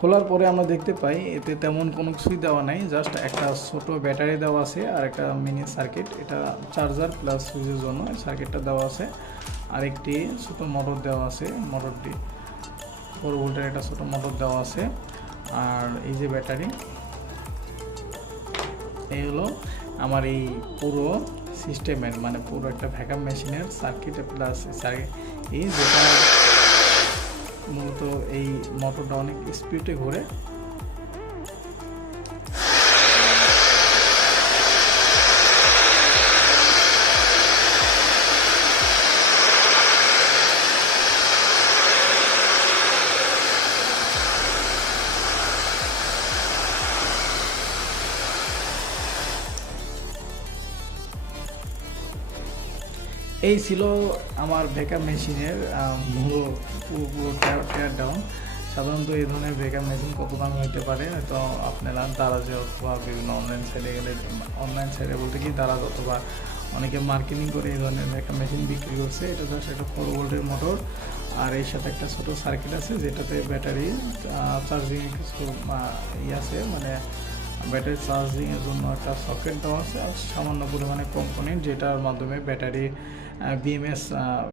খোলার পরে আমরা দেখতে পাই এতে তেমন কোনো কিছুই দেওয়া নাই, জাস্ট একটা ছোট ব্যাটারি দেওয়া আছে আর একটা মিনি সার্কিট, এটা চার্জার প্লাস সুইচের জন্য সার্কিটটা দেওয়া আছে। আর একটি ছোট মোটর দেওয়া আছে, মোটরটি 4 ভোল্টের একটা ছোট মোটর দেওয়া আছে। আর এই যে ব্যাটারি, এই হলো আমার এই পুরো সিস্টেমের, মানে পুরো একটা ভ্যাকুয়াম মেশিনের সার্কিট প্লাস এই যেটা মূলত এই মোটরটা অনেক স্পিডে ঘোরে। এই ছিল আমার ভ্যাকুয়াম মেশিনের পুরো টেয়ার ডাউন। সাধারণত এই ধরনের ভ্যাকুয়াম মেশিন কত দাম হতে পারে, তো আপনারা দারাজে অথবা বিভিন্ন অনলাইন সাইটে গেলে, অনলাইন সাইটে বলতে কি দারাজ অথবা অনেকে মার্কেটিং করে এই ধরনের ভ্যাকুয়াম মেশিন বিক্রি করছে। এটা জাস্ট একটা 4 ভোল্টের মোটর আর এর সাথে একটা ছোটো সার্কিট আছে যেটাতে ব্যাটারি চার্জিং কিছু আছে, মানে ব্যাটারি চার্জিংয়ের জন্য একটা সকেট দেওয়া আছে আর সামান্য পরিমাণে কম্পোনেন্ট যেটার মাধ্যমে ব্যাটারি বিএমএস